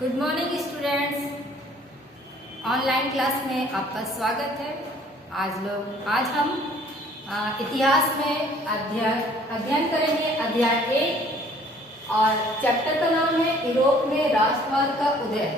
Good morning students. Online class में आपका स्वागत है। आज हम इतिहास में अध्ययन करेंगे अध्याय 1 और चैप्टर का नाम है यूरोप में राष्ट्रवाद का उदय।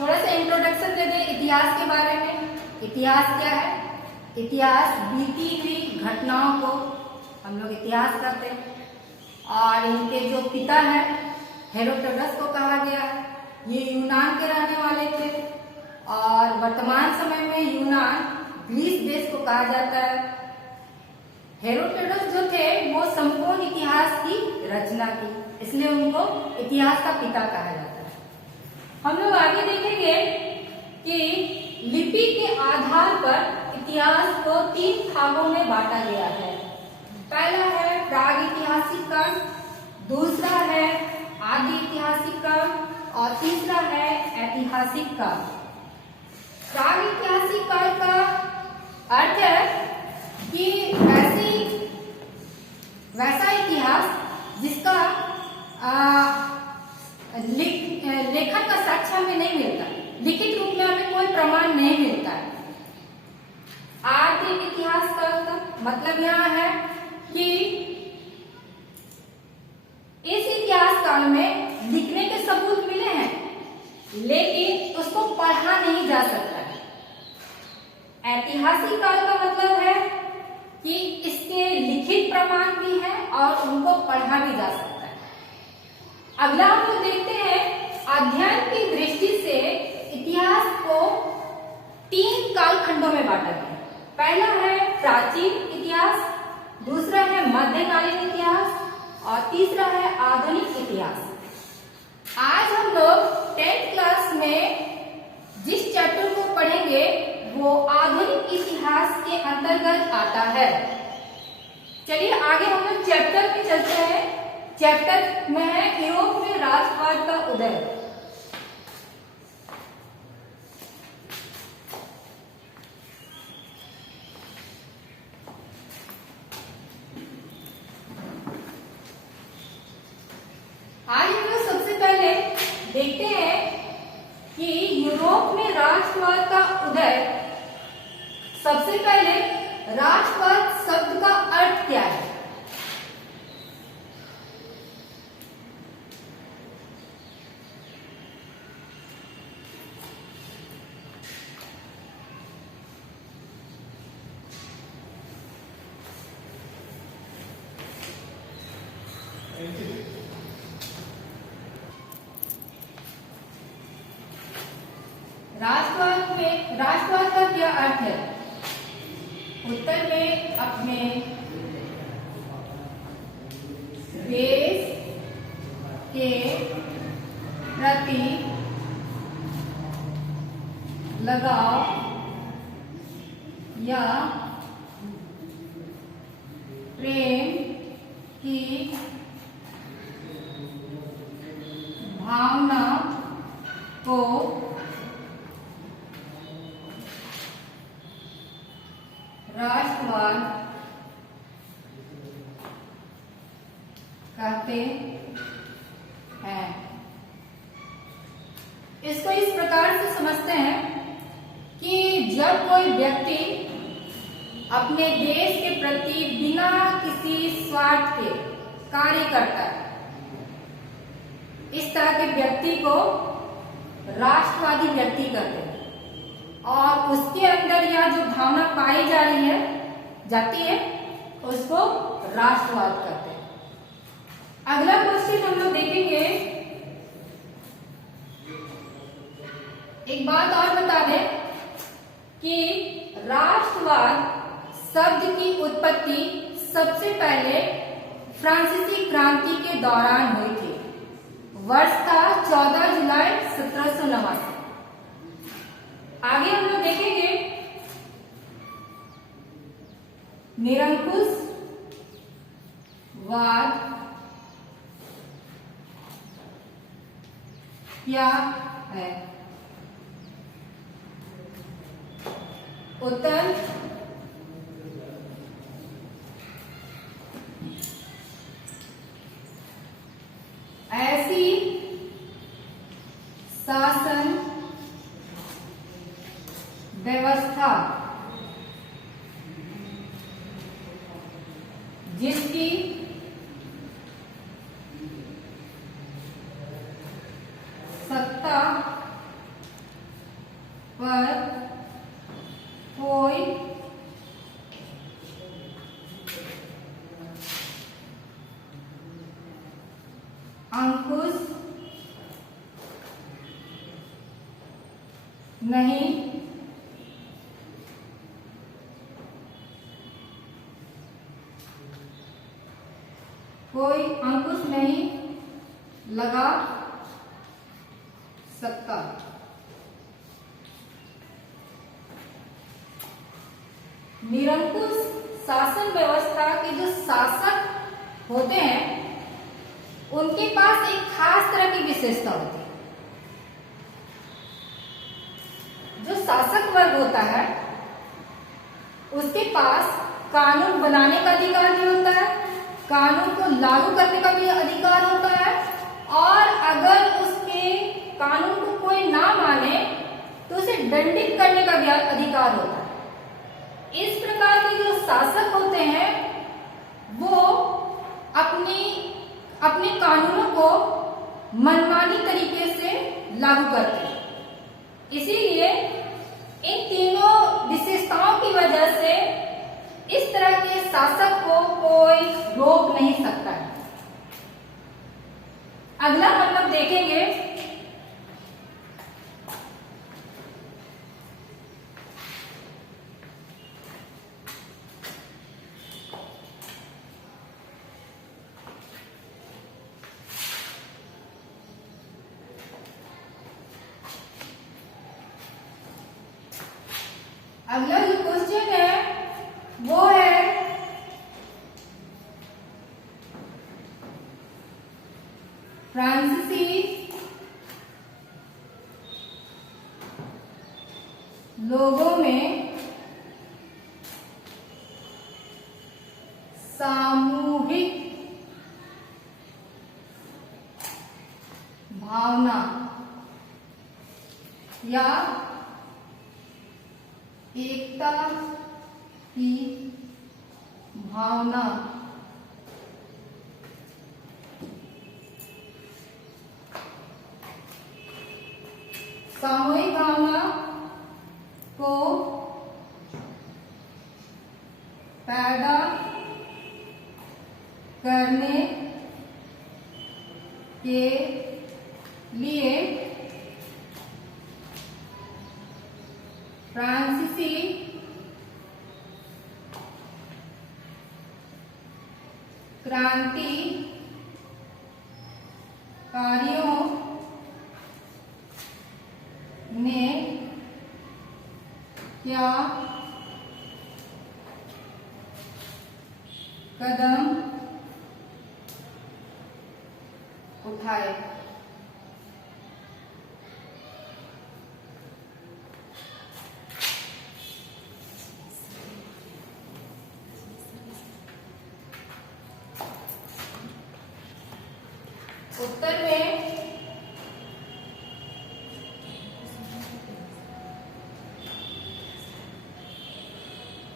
थोड़ा सा इंट्रोडक्शन दे दें इतिहास के बारे में। इतिहास क्या है? इतिहास बीती हुई घटनाओं को हम लोग इतिहास करते हैं और इनके जो पिता हैं हेरोडोटस को कहा गया है। ये यूनान के रहने वाले थे और वर्तमान समय में यूनान ग्रीस देश को कहा जाता है। हेरोडोटस जो थे वो संपूर्ण इतिहास की रचना की, इसलिए उनको इतिहास का पिता कहा जाता है। हम लोग आगे देखेंगे कि लिपि के आधार पर इतिहास को 3 भागों में बांटा गया है। पहला है प्रागैतिहासिक काल, दूसरा है आदि ऐतिहासिक काल और तीसरा है ऐतिहासिक काल। प्रागैतिहासिक काल का अर्थ है कि वैसा इतिहास जिसका लेखन का साक्ष्य हमें नहीं मिलता, लिखित रूप में हमें कोई प्रमाण नहीं मिलता है। आदि इतिहास काल का मतलब यहाँ है कि इस इतिहास काल में लिखने के सबूत मिले हैं लेकिन उसको पढ़ा नहीं जा सकता है। ऐतिहासिक काल का मतलब है कि इसके लिखित प्रमाण भी हैं और उनको पढ़ा भी जा सकता है। अगला हम लोग देखते हैं अध्ययन की दृष्टि से इतिहास को 3 कालखंडों में बांटा गया। पहला है प्राचीन इतिहास, दूसरा है मध्यकालीन इतिहास और तीसरा है आधुनिक इतिहास। आज हम लोग 10th क्लास में जिस चैप्टर को पढ़ेंगे वो आधुनिक इतिहास के अंतर्गत आता है। चलिए आगे हम लोग चैप्टर में चलते हैं। चैप्टर में है यूरोप में राष्ट्रवाद का उदय। देखते हैं कि यूरोप में राष्ट्रवाद का उदय। सबसे पहले राष्ट्रवाद शब्द का अर्थ क्या है? राष्ट्रवाद का क्या अर्थ है? उत्तर में अपने देश के प्रति लगाव या प्रेम की भावना को राष्ट्रवाद कहते हैं। इसको इस प्रकार से समझते हैं कि जब कोई व्यक्ति अपने देश के प्रति बिना किसी स्वार्थ के कार्य करता है, इस तरह के व्यक्ति को राष्ट्रवादी व्यक्ति कहते हैं और उसके अंदर यह जो भावना पाई जा रही जाती है उसको राष्ट्रवाद कहते हैं। अगला क्वेश्चन हम लोग देखेंगे। एक बात और बता दें कि राष्ट्रवाद शब्द की उत्पत्ति सबसे पहले फ्रांसीसी क्रांति के दौरान हुई थी। वर्ष था 14 जुलाई 1789। आगे हम लोग देखेंगे निरंकुशवाद क्या है? उत्तर शासन व्यवस्था जिसकी सत्ता पर कोई अंकुश नहीं लगा सकता। निरंकुश शासन व्यवस्था के जो शासक होते हैं उनके पास एक खास तरह की विशेषता होती है। जो शासक वर्ग होता है उसके पास कानून बनाने का अधिकार भी होता है, कानून को लागू करने का भी अधिकार होता है, और अगर उसके कानून को कोई ना माने तो उसे दंडित करने का भी अधिकार होता है। इस प्रकार के जो शासक होते हैं वो अपने कानूनों को मनमानी तरीके से लागू करते हैं। इसीलिए इन तीनों विशेषताओं की वजह से इस तरह के शासक को कोई रोक नहीं सकता है। अगला हम लोग देखेंगे अगला जो क्वेश्चन है वो है फ्रांसीसी लोगों में सामूहिक भावना या एकता की भावना सामूहिक भावना को पैदा करने के लिए फ्रांसीसी क्रांतिकारियों ने क्या कदम उठाए। उत्तर में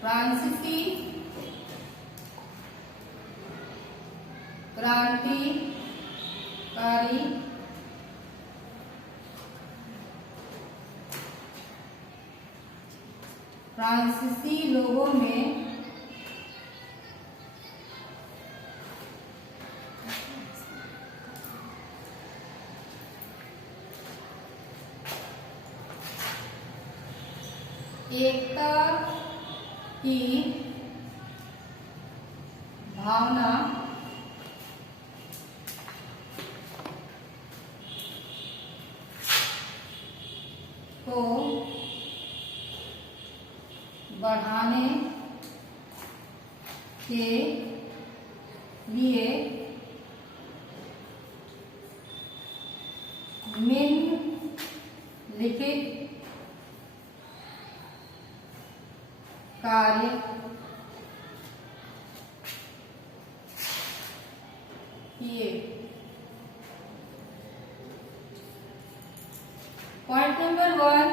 फ्रांसीसी क्रांतिकारी फ्रांसीसी लोगों में एकता की भावना को बढ़ाने के लिए निम्नलिखित कार्य किए। पार्ट नंबर 1,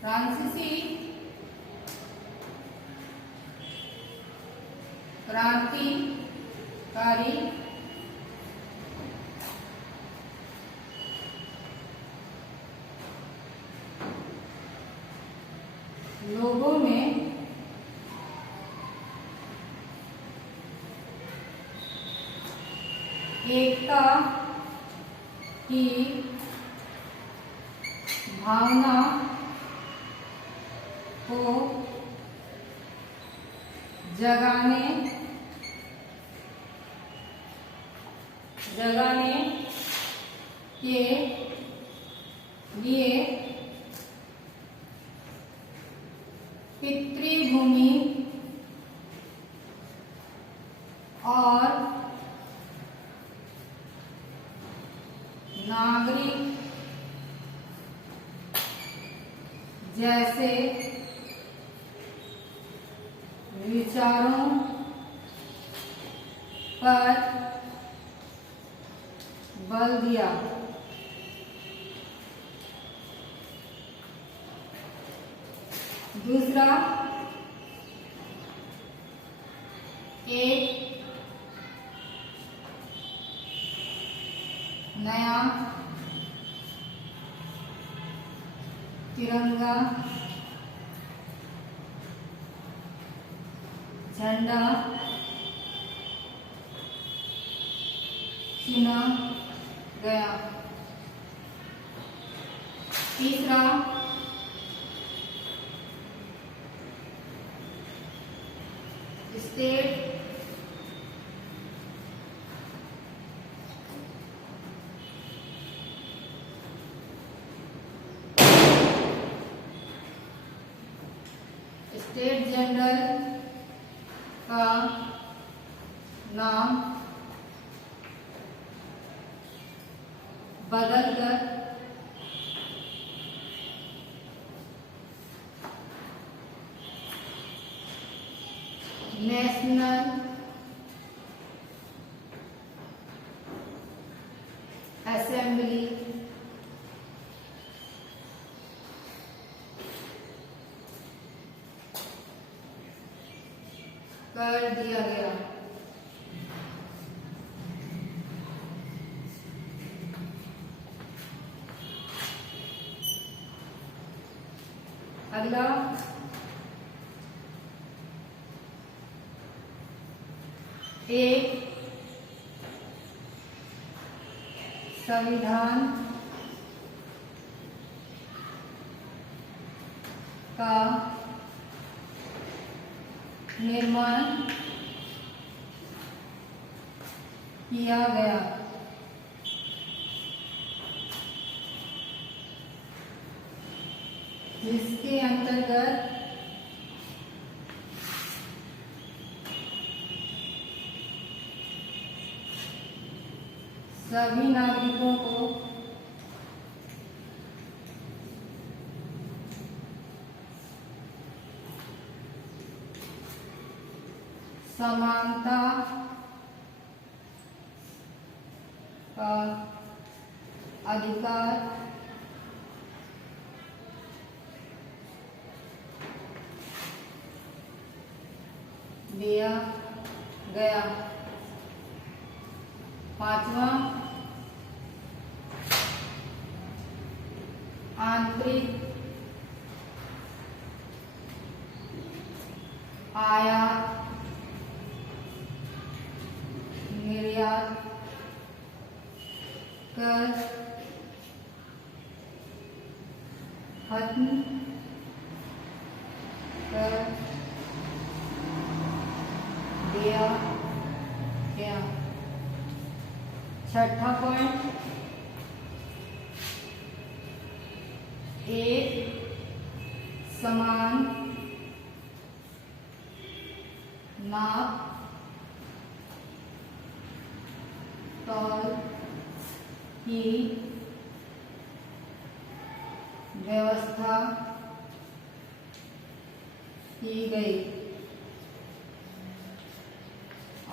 फ्रांसीसी क्रांतिकारी लोगों में एकता की भावना को जगाने के लिए पितृभूमि और नागरिक जैसे विचारों पर बल दिया। दूसरा, एक नया तिरंगा झंडा चुना गया। तीसरा, स्टेट जनरल का नाम बदलकर नेशनल असेंबली कर दिया गया। अगला, एक संविधान का निर्माण किया गया। जिसके अंतर्गत सभी नागरिकों को समानता का अधिकार दिया गया। पांचवा, आंतरिक आयात निर्यात कर खत्म कर दिया गया। छठा पॉइंट, एक समान नाप तौल की व्यवस्था की गई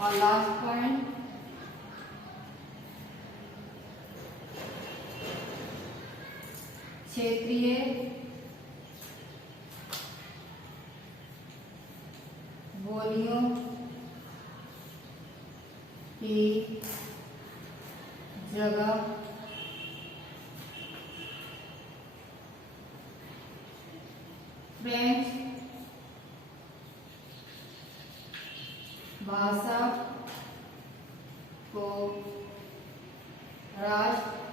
और लास्ट पॉइंट क्षेत्रीय बोलियों की जगह फ्रेंच भाषा को राष्ट्रभाषा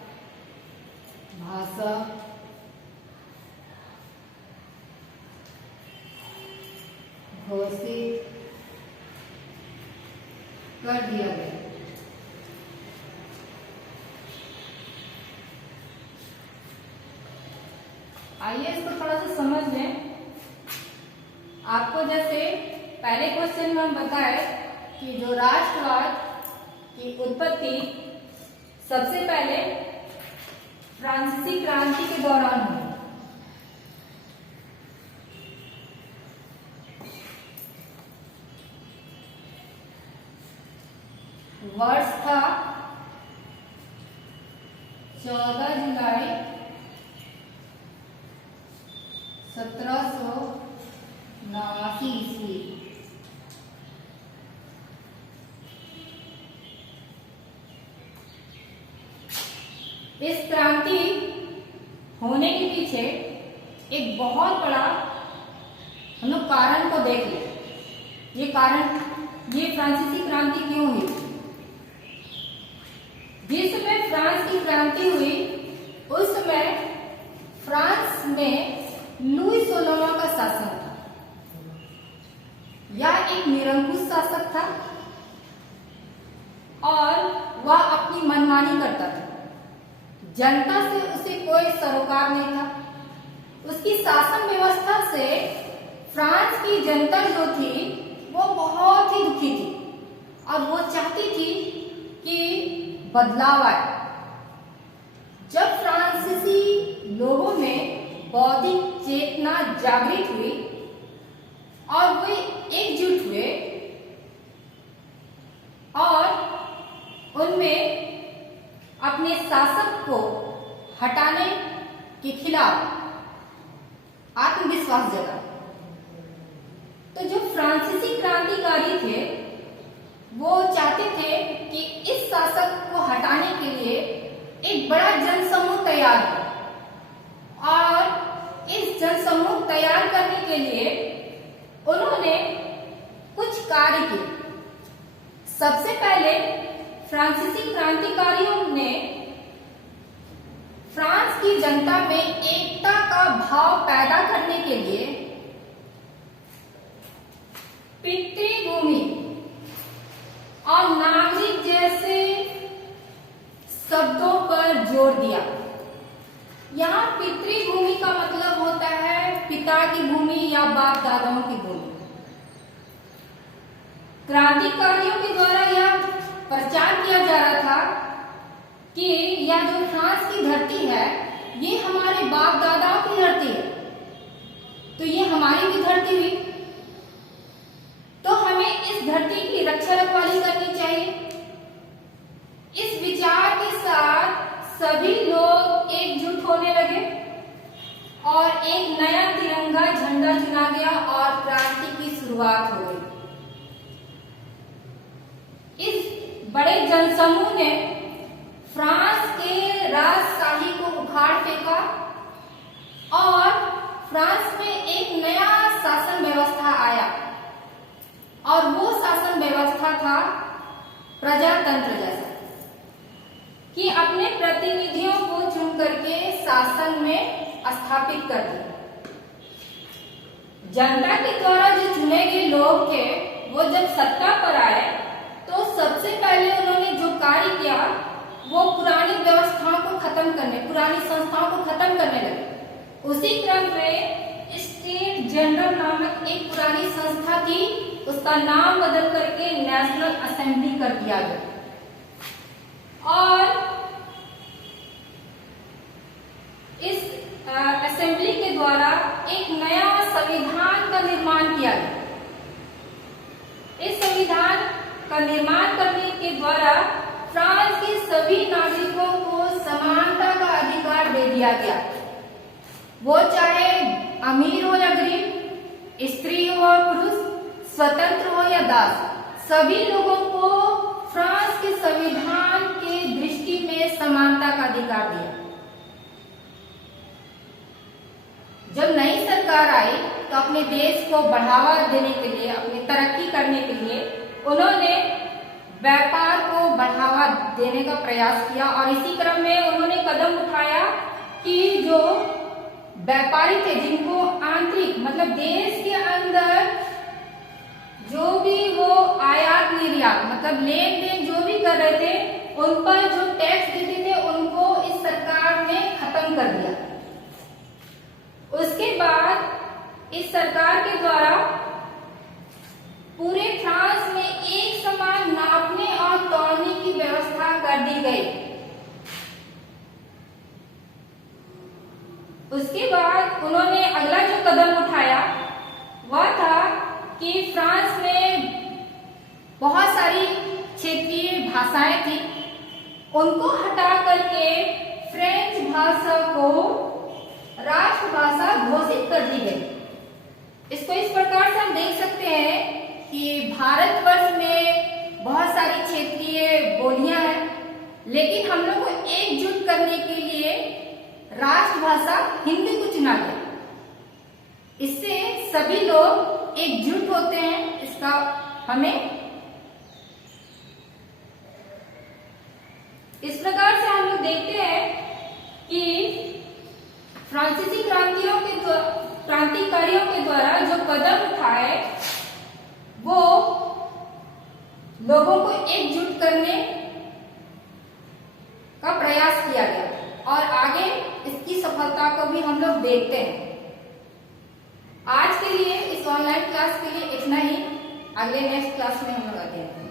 घोषित कर दिया गया। आइए इसको थोड़ा सा समझ लें। आपको जैसे पहले क्वेश्चन में हम बताए कि जो राष्ट्रवाद की उत्पत्ति सबसे पहले फ्रांसीसी क्रांति के दौरान हुई। वर्ष था 14 जुलाई 1789 ईस्वी। इस क्रांति होने के पीछे एक बहुत बड़ा हम लोग कारण को देख लें। ये फ्रांसीसी क्रांति क्यों हुई? जिस समय फ्रांस की क्रांति हुई उस समय फ्रांस में लुई 16वां का शासन था। यह एक निरंकुश शासक था और वह अपनी मनमानी करता था। जनता से उसे कोई सरोकार नहीं था। उसकी शासन व्यवस्था से फ्रांस की जनता जो थी वो बहुत ही दुखी थी और वो चाहती थी कि बदलाव आए। जब फ्रांसीसी लोगों में बौद्धिक चेतना जागृत हुई और वे एकजुट हुए और उनमें अपने शासक को हटाने के खिलाफ आत्मविश्वास जगा, तो जो फ्रांसीसी क्रांतिकारी थे वो चाहते थे कि इस शासक को हटाने के लिए एक बड़ा जनसमूह तैयार हो और इस जनसमूह तैयार करने के लिए उन्होंने कुछ कार्य किए। सबसे पहले फ्रांसीसी क्रांतिकारियों ने फ्रांस की जनता में एकता का भाव पैदा करने के लिए पितृभूमि और नागरिक जैसे शब्दों पर जोर दिया। यहाँ पितृभूमि का मतलब होता है पिता की भूमि या बाप दादाओं की भूमि। क्रांतिकारियों के द्वारा यह प्रचार किया जा रहा था कि यह जो फ्रांस की धरती है ये हमारे बाप दादाओं की धरती है, तो ये हमारी भी धरती हुई, तो हमें इस धरती की रक्षा रखवाली करनी चाहिए। इस विचार के साथ सभी लोग एकजुट होने लगे और एक नया तिरंगा झंडा चुना गया और क्रांति की शुरुआत हो गई। इस बड़े जनसमूह ने फ्रांस के राजशाही को उखाड़ फेंका और फ्रांस में एक नया शासन व्यवस्था आया और वो शासन व्यवस्था था प्रजातंत्र जैसा कि अपने प्रतिनिधियों को चुन करके शासन में स्थापित कर दिया। जनता के द्वारा जो चुने गए लोग थे वो जब सत्ता पर आए तो सबसे पहले उन्होंने जो कार्य किया वो पुरानी व्यवस्थाओं को खत्म करने, पुरानी संस्थाओं को खत्म करने लगे। उसी क्रम में स्टेट जनरल नामक एक पुरानी संस्था थी, उसका नाम बदल करके नेशनल असेंबली कर दिया गया और इस असेंबली के द्वारा एक नया संविधान का निर्माण किया गया। इस संविधान का का निर्माण करने के द्वारा फ्रांस के सभी नागरिकों को समानता का अधिकार दे दिया गया। वो चाहे अमीर हो या गरीब, स्त्री हो या पुरुष, स्वतंत्र हो या दास, सभी लोगों को फ्रांस के संविधान के दृष्टि में समानता का अधिकार दिया। जब नई सरकार आई तो अपने देश को बढ़ावा देने के लिए, अपनी तरक्की करने के लिए उन्होंने व्यापार को बढ़ावा देने का प्रयास किया और इसी क्रम में उन्होंने कदम उठाया कि जो व्यापारी थे, जिनको आंतरिक मतलब देश के अंदर जो भी वो आयात निर्यात मतलब लेन देन जो भी कर रहे थे, उन पर जो टैक्स देते थे उनको इस सरकार ने खत्म कर दिया। उसके बाद इस सरकार के द्वारा पूरे फ्रांस में एक समान नापने और तौलने की व्यवस्था कर दी गई। उसके बाद उन्होंने अगला जो कदम उठाया वह था कि फ्रांस में बहुत सारी क्षेत्रीय भाषाएं थी, उनको हटा करके फ्रेंच भाषा को राष्ट्रभाषा घोषित कर दी गई। इसको इस प्रकार से हम देख सकते हैं कि भारतवर्ष में बहुत सारी क्षेत्रीय बोलियां हैं, लेकिन हम लोग को एकजुट करने के लिए राष्ट्रभाषा हिंदी को चुना गया। इससे सभी लोग एकजुट होते हैं। इसका हमें इस प्रकार से हम लोग देखते हैं कि फ्रांसीसी क्रांतिकारियों के द्वारा जो कदम उठाए वो लोगों को एकजुट करने का प्रयास किया गया और आगे इसकी सफलता को भी हम लोग देखते हैं। आज के लिए इस ऑनलाइन क्लास के लिए इतना ही। अगले नेक्स्ट क्लास में हम लोग आते हैं।